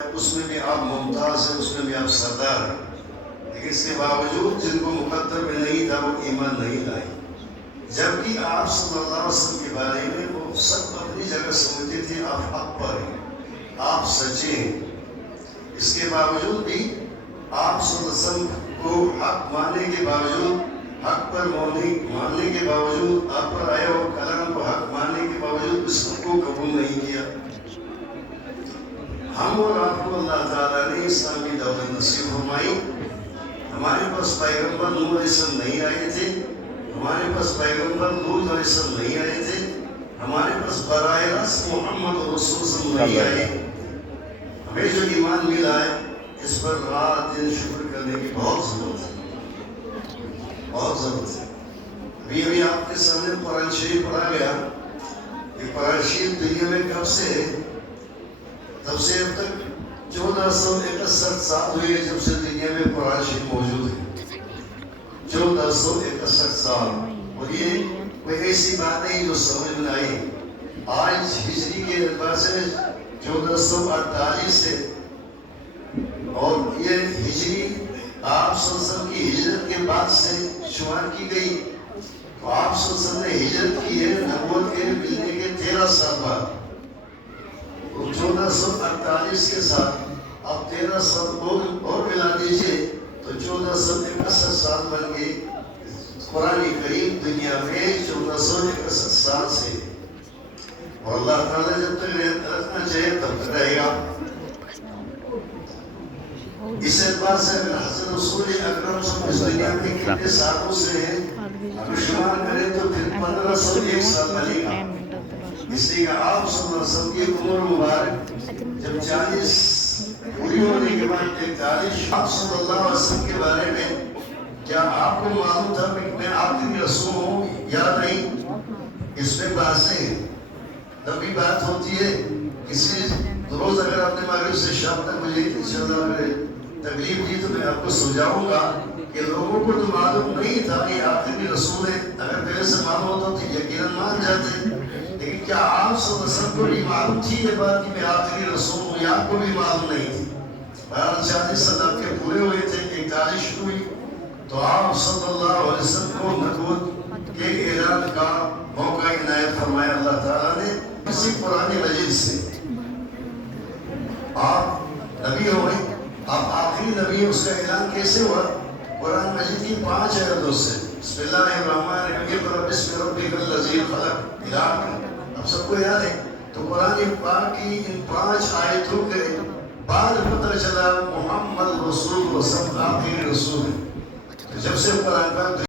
اس میں بھی آپ ممتاز ہیں، اس میں بھی آپ سردار ہیں، لیکن اس کے باوجود جن کو مقدر میں نہیں تھا وہ ایمان نہیں لائے، جبکہ آپ صلی اللہ علیہ وسلم کے بارے میں وہ سب اپنی جگہ سمجھتے تھے آپ حق پر ہیں، آپ سچے ہیں۔ اس کے باوجود بھی آپ صلی اللہ علیہ وسلم کو حق ماننے کے باوجود، حق پر ماننے کے باوجود، آپ پر آئے اور کلام کو حق ماننے کے باوجود اس کو قبول نہیں کیا۔ ہم اور آپ کو اللہ تعالیٰ نے اسلامی دولت نصیب فرمائی۔ ہمارے پاس پیغمبر نوح علیہ السلام نہیں آئے تھے، ہمارے پاس پیغمبر لوط علیہ السلام نہیں آئے تھے، ہمارے پاس براہ راست محمد رسول صلی اللہ علیہ وسلم نہیں آئے۔ ہمیں جو ایمان ملا ہے اس پر رات دن شکر کرنے کی بہت ضرورت ہے، بہت ضرورت ہے۔ ابھی آپ کے سامنے قرآن شریف پڑھا گیا، یہ قرآن شریف دنیا میں کب سے ہے؟ تب سے اب تک 1461 سال ہوئے جب سے دنیا میں قرآن شریف موجود ہے، 1461 سال۔ اور یہ کوئی ایسی بات نہیں جو سمجھ میں آئی، آج ہجری کے اعتبار سے 1448 ہے، اور یہ ہجری آپ صلی اللہ علیہ وسلم کی ہجرت کے بعد سے شمار کی گئی، تو آپ صلی اللہ علیہ وسلم نے ہجرت کی ہے نبوت کے ملنے کے 13 سال بعد، تو 1448 کے ساتھ اب 13 سال اور ملا دیجئے تو 1461 سال بن گئے۔ قرآن کریم دنیا میں 1461 سال سے، اور اللہ تعالیٰ جب تک رکھنا چاہے تب تک رہے گا۔ اس اعتبار سے اگر حضرت رسول اکرم صلی اللہ علیہ وسلم اس دنیا میں کتنے سالوں سے ہیں، اگر شمار کریں تو پھر 1501 سال بنے گا، اس لیے کہ آپ صلی اللہ علیہ وسلم کی عمر مبارک جب 40 پوری ہونے کے بعد 41، آپ صلی اللہ علیہ وسلم کے بارے میں کیا آپ کو معلوم تھا کہ میں آخری رسول ہوں یا نہیں؟ اس میں بحثیں ہیں۔ تبھی بات ہوتی ہے کسی روز اگر آپ نے مغرب سے شام تک مجھے انشاءاللہ اگر تکلیف دی تو میں آپ کو سمجھاؤں گا کہ لوگوں کو تو معلوم نہیں تھا کہ آخری رسول ہے، اگر پہلے سے معلوم ہوتا تو یقیناً مان جاتے، لیکن کیا آپ صلی اللہ علیہ وسلم کو بھی معلوم تھی یہ بات کہ میں آخری رسول ہوں، یا آپ کو بھی معلوم نہیں تھی؟ 40 سال آپ کے پورے ہوئے تھے، 41 شروع ہوئی، تو آپ صلی اللہ علیہ وسلم کو نبوت کے اعلان کا موقع عنایت فرمایا اللہ تعالیٰ نے اسی قرآن مجید سے۔ آپ نبی ہوئے، آپ آخری نبی، اس کا اعلان کیسے ہوا؟ قرآن مجید کی 5 آیتوں سے۔ بسم اللہ الرحمن الرحیم، بسم ربک الذی خلق، اب سب کو یاد ہے؟ تو قرآن پاک کی ان 5 آیتوں کے بعد پتہ چلا محمد رسول اللہ صلی اللہ علیہ وسلم آخری رسول ہے۔ جب سے قرآن پاک